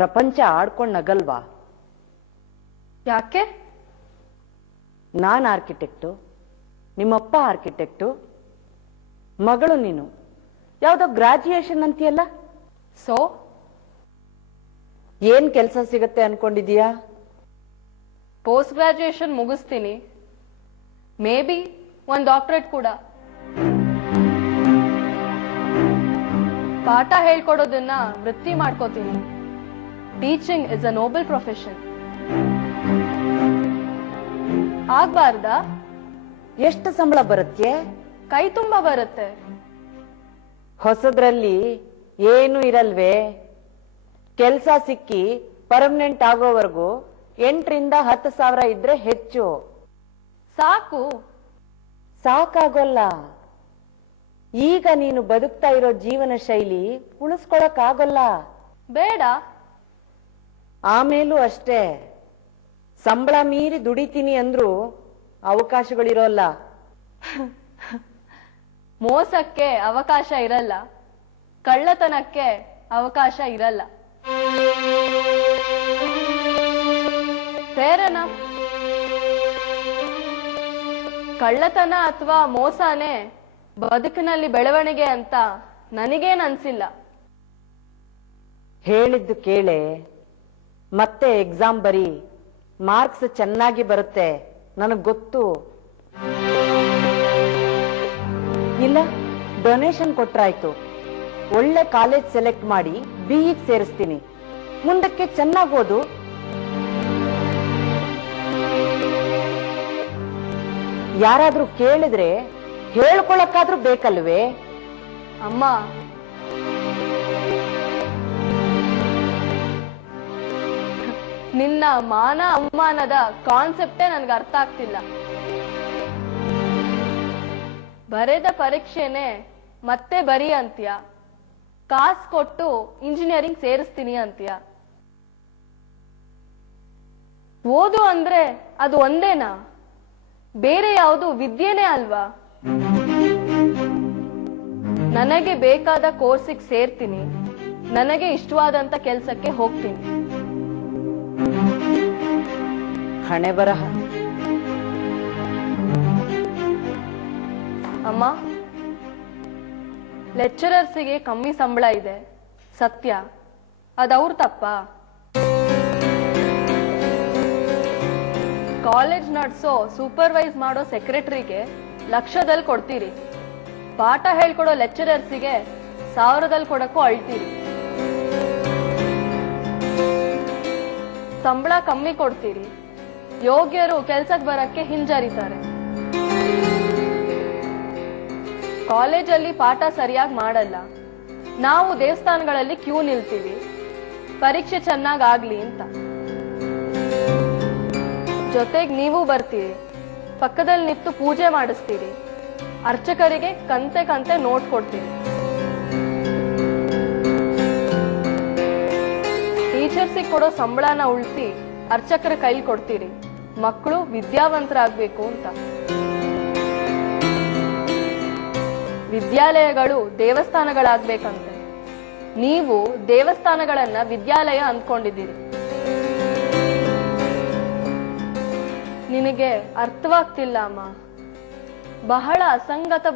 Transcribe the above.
ಪ್ರಪಂಚ ಆಡ್ಕೊಂಡ್ ನಗಲ್ವಾ? ಯಾಕೆ? ನಾನ್ ಆರ್ಕಿಟೆಕ್ಟು, ನಿಮ್ಮಪ್ಪ ಆರ್ಕಿಟೆಕ್ಟು, ಮಗಳು ನೀನು ಯಾವ್ದೋ ಗ್ರಾಜುಯೇಷನ್ ಅಂತೀಯಲ್ಲ, ಸೊ ಏನ್ ಕೆಲಸ ಸಿಗತ್ತೆ ಅನ್ಕೊಂಡಿದೀಯಾ? ಪೋಸ್ಟ್ ಗ್ರಾಜುಯೇಷನ್ ಮುಗಿಸ್ತೀನಿ, ಮೇ ಬಿ ಒಂದು ಡಾಕ್ಟರೇಟ್ ಕೂಡ. ಪಾಠ ಹೇಳ್ಕೊಡೋದನ್ನ ವೃತ್ತಿ ಮಾಡ್ಕೋತೀನಿ. Teaching is a noble profession. ಆಗ್ಬಾರ್ದಾ? ಎಷ್ಟು ಸಂಬಳ ಬರುತ್ತೆ? ಕೈ ತುಂಬಾ ಬರುತ್ತೆ. ಹೊಸದ್ರಲ್ಲಿ ಏನು ಇರಲ್ವೇ? ಕೆಲ್ಸ ಸಿಕ್ಕಿ ಪರ್ಮನೆಂಟ್ ಆಗೋವರೆಗೂ 8 ರಿಂದ 10 ಸಾವಿರ ಇದ್ರೆ ಹೆಚ್ಚು. ಸಾಕು. ಸಾಕಾಗೋಲ್ಲ. ಈಗ ನೀನು ಬದುಕ್ತಾ ಇರೋ ಜೀವನ ಶೈಲಿ ಉಳಿಸ್ಕೊಳಕ್ ಆಗೋಲ್ಲ. ಬೇಡ. ಆಮೇಲೂ ಅಷ್ಟೇ, ಸಂಬಳ ಮೀರಿ ದುಡಿತೀನಿ ಅಂದ್ರೂ ಅವಕಾಶಗಳಿರೋಲ್ಲ. ಮೋಸಕ್ಕೆ ಅವಕಾಶ ಇರಲ್ಲ, ಕಳ್ಳತನಕ್ಕೆ ಅವಕಾಶ ಇರಲ್ಲ. ಫೇರನ? ಕಳ್ಳತನ ಅಥವಾ ಮೋಸನೇ ಬದುಕಿನಲ್ಲಿ ಬೆಳವಣಿಗೆ ಅಂತ ನನಗೇನ್ ಅನ್ಸಿಲ್ಲ. ಹೇಳಿದ್ದು ಕೇಳೆ, ಮತ್ತೆ ಎಕ್ಸಾಮ್ ಬರೀ, ಮಾರ್ಕ್ಸ್ ಚೆನ್ನಾಗಿ ಬರುತ್ತೆ, ನನಗ್ ಗೊತ್ತು. ಇಲ್ಲ, ಡೊನೇಷನ್ ಕೊಟ್ರಾಯ್ತು, ಒಳ್ಳೆ ಕಾಲೇಜ್ ಸೆಲೆಕ್ಟ್ ಮಾಡಿ BE ಸೇರಿಸ್ತೀನಿ, ಮುಂದಕ್ಕೆ ಚೆನ್ನಾಗಿ ಓದು. ಯಾರಾದ್ರೂ ಕೇಳಿದ್ರೆ ಹೇಳ್ಕೊಳಕ್ಕಾದ್ರೂ ಬೇಕಲ್ವೇ? ಅಮ್ಮ, ನಿನ್ನ ಮಾನ ಅವಮಾನದ ಕಾನ್ಸೆಪ್ಟೇ ನನ್ಗೆ ಅರ್ಥ ಆಗ್ತಿಲ್ಲ. ಬರೆದ ಪರೀಕ್ಷೆನೆ ಮತ್ತೆ ಬರಿ ಅಂತ್ಯ, ಕಾಸು ಕೊಟ್ಟು ಇಂಜಿನಿಯರಿಂಗ್ ಸೇರಿಸ್ತೀನಿ ಅಂತ್ಯ. ಓದು ಅಂದ್ರೆ ಅದು ಒಂದೇನಾ? ಬೇರೆ ಯಾವುದು ವಿದ್ಯೆನೇ ಅಲ್ವಾ? ನನಗೆ ಬೇಕಾದ ಕೋರ್ಸಿಗೆ ಸೇರ್ತೀನಿ, ನನಗೆ ಇಷ್ಟವಾದಂತ ಕೆಲ್ಸಕ್ಕೆ ಹೋಗ್ತೀನಿ. ಹಣೆ ಬರಹ. ಅಮ್ಮ, ಲೆಕ್ಚರರ್ಸಿಗೆ ಕಮ್ಮಿ ಸಂಬಳ ಇದೆ ಸತ್ಯ, ಅದವ್ರ ತಪ್ಪ? ಕಾಲೇಜ್ ನಡ್ಸೋ ಸೂಪರ್ವೈಸ್ ಮಾಡೋ ಸೆಕ್ರೆಟರಿಗೆ ಲಕ್ಷದಲ್ಲಿ ಕೊಡ್ತೀರಿ, ಪಾಠ ಹೇಳ್ಕೊಡೋ ಲೆಕ್ಚರರ್ಸಿಗೆ 1000ದಲ್ಲಿ ಕೊಡಕ್ಕೂ ಅಳ್ತೀರಿ. ಸಂಬಳ ಕಮ್ಮಿ ಕೊಡ್ತೀರಿ, ಯೋಗ್ಯರು ಕೆಲ್ಸಕ್ಕೆ ಬರಕ್ಕೆ ಹಿಂಜರಿತಾರೆ. ಕಾಲೇಜಲ್ಲಿ ಪಾಠ ಸರಿಯಾಗಿ ಮಾಡಲ್ಲ, ನಾವು ದೇವಸ್ಥಾನಗಳಲ್ಲಿ ಕ್ಯೂ ನಿಲ್ತೀವಿ ಪರೀಕ್ಷೆ ಚೆನ್ನಾಗಾಗ್ಲಿ ಅಂತ. ಜೊತೆಗೆ ನೀವು ಬರ್ತೀರಿ, ಪಕ್ಕದಲ್ಲಿ ನಿಂತು ಪೂಜೆ ಮಾಡಿಸ್ತೀರಿ, ಅರ್ಚಕರಿಗೆ ಕಂತೆ ಕಂತೆ ನೋಟ್ ಕೊಡ್ತೀರಿ. ಟೀಚರ್ಸಿಗೆ ಕೊಡೋ ಸಂಬಳನ ಉಳಿಸಿ ಅರ್ಚಕರ ಕೈಲಿ ಕೊಡ್ತೀರಿ, ಮಕ್ಕಳು ವಿದ್ಯಾವಂತರಾಗ್ಬೇಕು ಅಂತ. ವಿದ್ಯಾಲಯಗಳು ದೇವಸ್ಥಾನಗಳಾಗ್ಬೇಕಂತೆ, ನೀವು ದೇವಸ್ಥಾನಗಳನ್ನ ವಿದ್ಯಾಲಯ ಅಂದ್ಕೊಂಡಿದ್ದೀರಿ. ನಿನಗೆ ಅರ್ಥವಾಗ್ತಿಲ್ಲ ಅಮ್ಮ, ಬಹಳ ಅಸಂಗತ